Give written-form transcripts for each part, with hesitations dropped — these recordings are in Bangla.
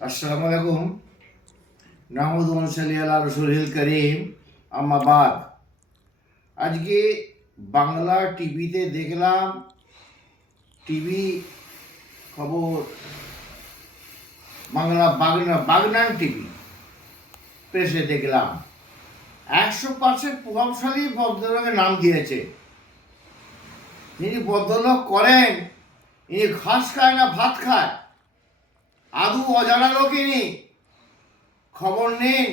আসসালামু আলাইকুম। নাহমাদুহু ওয়া নুসাল্লি আলা রাসূলিল কারীম, আম্মা বাদ। আজকে বাংলা টিভিতে দেখলাম, টিভি খবর, বাংলা বাগনান টিভি প্রেসে দেখলাম 100% প্রভাবশালী ভদ্রলোকের নাম দিয়েছে। তিনি ভদ্রলোক করেন, ইনি ঘাস খায় না ভাত খায়, আদৌ অজানা লোক ইনি। খবর নিন,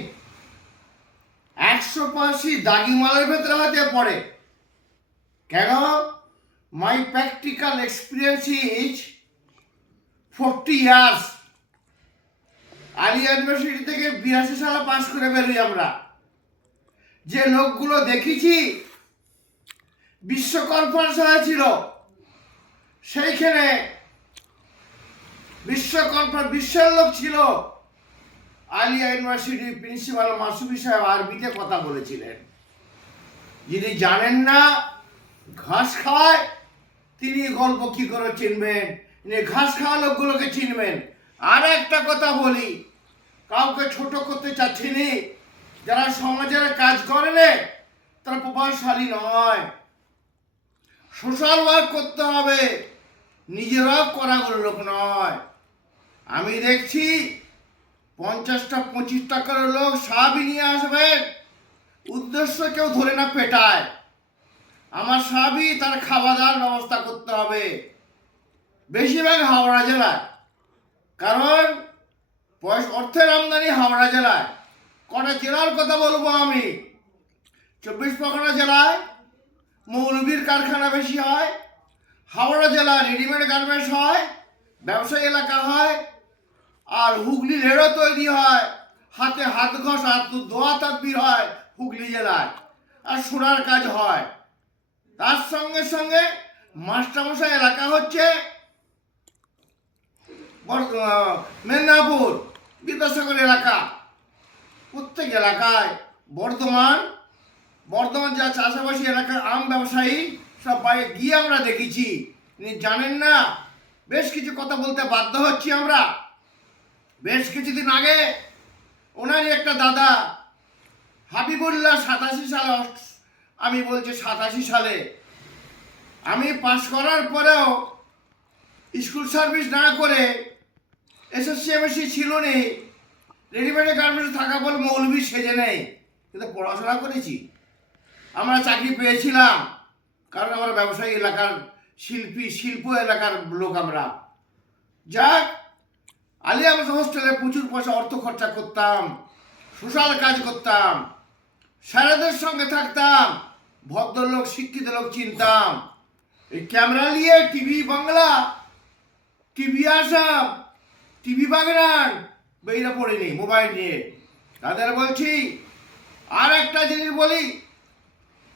100% দাগিমালের ভেতরে হতে পড়ে। কেন? My practical experience is 40 years. Aliah university থেকে 82 সালে পাস করে বেরোই আমরা। যে লোকগুলো দেখেছি, বিশ্ব কনফারেন্স হয়েছিল, সেইখানে বিশ্বের লোক ছিল। আলিয়া ইউনিভার্সিটির প্রিন্সিপাল মাসুমি সাহেব আরবিতে কথা বলেছিলেন। যিনি জানেন না ঘাস খায়, তিনি গল্প কি করে চিনবেন? ঘাস খাওয়া লোকগুলোকে চিনবেন। আর একটা কথা বলি, কাউকে ছোট করতে চাচ্ছি নি, যারা সমাজের কাজ করে রে, তারা প্রভাবশালী নয়। সোশ্যাল ওয়ার্ক করতে হবে, নিজেরাও করাগুলো লোক নয়। আমি দেখছি 50টা 25টা করে লোক সাহাবি নিয়ে আসবেন, উদ্দেশ্য কেউ ধরে না পেটায়। আমার সাহাবি, তার খাওয়া দাওয়ার ব্যবস্থা করতে হবে। বেশিরভাগ হাওড়া জেলায়, কারণ অর্থের আমদানি হাওড়া জেলায়। কটা জেলার কথা বলবো আমি। 24 পরগনা জেলায় মৌলবীর কারখানা বেশি হয়, হাওড়া জেলায় রেডিমেড গার্মেন্টস হয়, ব্যবসায়ী এলাকা হয়, আর হুগলি রেড়ও তৈরি হয়, হাতে হাত ঘষা দোয়া তাদবির হয় হুগলি জেলায়, আর সোনার কাজ হয়। তার সঙ্গে সঙ্গে মাস্টারমশাই এলাকা হচ্ছে মেদিনীপুর বিদ্যাসাগর এলাকা। প্রত্যেক এলাকায় বর্ধমান যা চাষাবাসী এলাকা, আম ব্যবসায়ী সব বাইরে গিয়ে আমরা দেখেছি। জানেন না, বেশ কিছু কথা বলতে বাধ্য হচ্ছি আমরা। বেশ কিছুদিন আগে ওনারই একটা দাদা হাবিবুল্লাহ 87 সালে, আমি বলছি 87 সালে, আমি পাস করার পরেও স্কুল সার্ভিস না করে এসএসসি এমএসসি ছিল নি, রেডিমেড গার্মেন্টস থাকা বলে মৌলবী সেজে নেই, কিন্তু পড়াশোনা করেছি। আমরা চাকরি পেয়েছিলাম, কারণ আমরা ব্যবসায়ী এলাকার শিল্প এলাকার লোক আমরা। যাক, আলিয়া হোস্টেলে প্রচুর পয়সা অর্থ খরচা করতাম, সোশ্যাল কাজ করতাম, স্যারেদের সঙ্গে থাকতাম, ভদ্রলোক শিক্ষিত লোক চিনতাম। এই ক্যামেরা নিয়ে TV Bangla, TV Assam, TV Bagnan Beira পড়িনি মোবাইল নিয়ে। তাদের বলছি, আর একটা জিনিস বলি,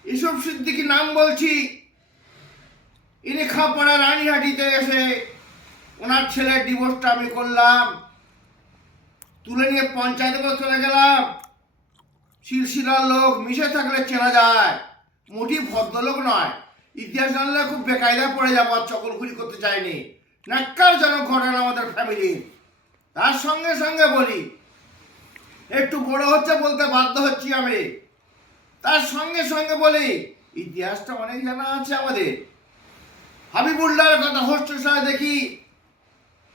ইসুফ সিদ্দিকী নাম বলছি, ইনি খাপাড়া রানীহাটিতে এসে ওনার ছেলের ডিভোর্সটা আমি করলাম, তুলে নিয়ে পঞ্চায়েতে চলে গেলাম। সিলসিলার লোক, মিশে থাকলে চেনা যায়, মোটি ভদ্রলোক নয়। ইতিহাস জানলে খুব বেকায়দায় পড়ে যাবো, আর চকলখুরি করতে চাইনি। ন্যাক্কারজনক ঘটনা আমাদের ফ্যামিলির। তার সঙ্গে সঙ্গে বলি, একটু বড় হচ্ছে বলতে বাধ্য হচ্ছি আমি। তার সঙ্গে সঙ্গে বলি, ইতিহাসটা অনেক জানা আছে আমাদের। হাবিবুল্লাহর কথা হোস্টেল সাহেব দেখি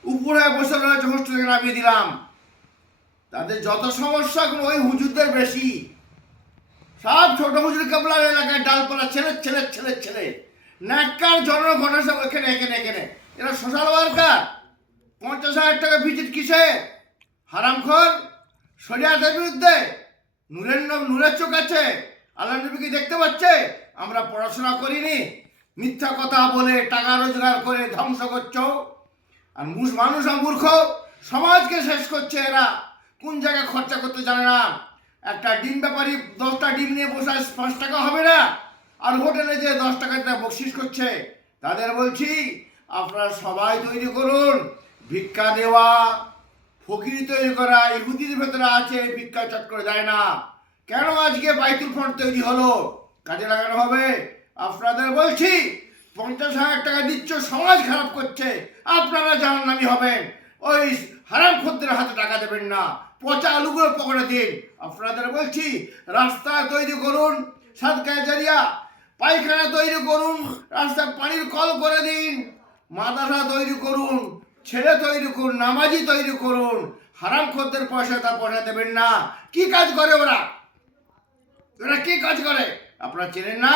উপরে বসে রয়েছে, হোস্টেলে নামিয়ে দিলাম। তাদের যত সমস্যা ওই হুজুরদের বেশি। সব ছোট হুজুর কেবলার এলাকায় ডালপালা ছেলে ন্যাক্কার জনগণের সব এখানে এরা সোশ্যাল ওয়ার্কার। 50,000 টাকা ভিজিট কিসে? হারামখোর, শরিয়াতের বিরুদ্ধে। নূরের চোখ আছে, আল্লাহ নবীকে দেখতে পাচ্ছে। আমরা পড়াশোনা করিনি, মিথ্যা কথা বলে টাকা রোজগার করে ধ্বংস করছো। আর মানুষ মূর্খ, সমাজকে শেষ করছে এরা। কোন জায়গায় খরচা করতে জানে না। একটা ডিম ব্যাপারী 10টা ডিম নিয়ে বসে 5 টাকা হবে না, আর হোটেলে যে 10 টাকা বকশিস করছে। তাদের বলছি, আপনারা সবাই তৈরি করুন। ভিক্ষা দেওয়া, ফকির তৈরি করা ইহুদিদের ভেতরে আছে, ভিক্ষা চট করে দেয় না। কেন আজকে বাইতুল ফান্ড তৈরি হলো? কাজে লাগানো হবে। আপনাদের বলছি, 50,000 টাকা দিচ্ছ, সমাজ খারাপ করছে, আপনারা জাহান্নামী হবেন। ওই হারাম খদ্দের হাতে টাকা দেবেন না, পচা আলুগুলো পকেটে দিন। আপনাদের বলছি রাস্তা তৈরি করুন, সাদকায়ে জারিয়া, পায়খানা তৈরি করুন, রাস্তায় পানির কল করে দিন, মাদ্রাসা তৈরি করুন, ছেলে তৈরি করুন, নামাজি তৈরি করুন। হারাম খদ্দের পয়সা তা পয়সা দেবেন না। কি কাজ করে ওরা? ওরা কি কাজ করে আপনারা চেনেন না?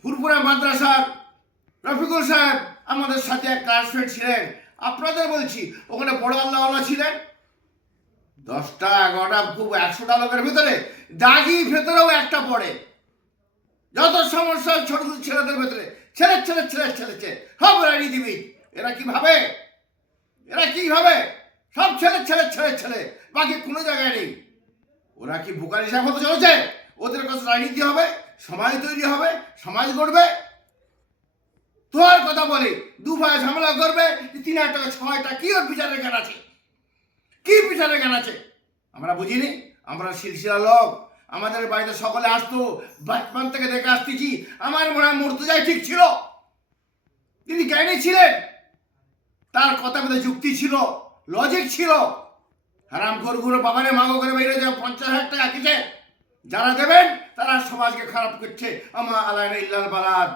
ফুরফুরা মাদ্রাসার রফিকুল সাহেব আমাদের সাথে এক ক্লাসমেট ছিলেন। আপনাদের বলছি ওখানে বড় আল্লাহওয়ালা ছিলেন। 10টা 11টা খুব 100টা লোকের ভিতরে দাগি ভেতরেও একটা পড়ে। যত সমস্যা ছোট ছোট ছেলেদের ভেতরে ছেলে ছেলে ছেলে ছেলে ছেলে সব রাড়ি দিবি। এরা কি ভাবে? এরা কি ভাবে? সব ছেলে ছেলে ছেলে ছেলে, বাকি কোনো জায়গায় নেই। ওরা কি বুকারি সাহেব হতে চলেছে? ওদের কাছে রাজনীতি হবে, সমাজ তৈরি হবে, সমাজ গড়বে। তোর কথা বলে দু ভাই ঝামেলা করবে, 3,000 টাকা 6 টাকা, কি ওর বিচারের জ্ঞান আছে? কি বিচারের জ্ঞান আছে? আমরা বুঝিনি। আমরা সিলসিলা লোক, আমাদের বাড়িতে সকলে আসতো, বাচপান থেকে দেখে আসতেছি। আমার মনে হয় মুর্তজাই ঠিক ছিল, তিনি জ্ঞানী ছিলেন, তার কথা মধ্যে যুক্তি ছিল, লজিক ছিল। হারাম খোরগুলো বাবারে মাগো করে বেরিয়ে যাও, 50,000 টাকা কিসে? যারা দেবেন তারা সমাজকে খারাপ করছে। আমা আলাইনা ইল্লাল বালাদ।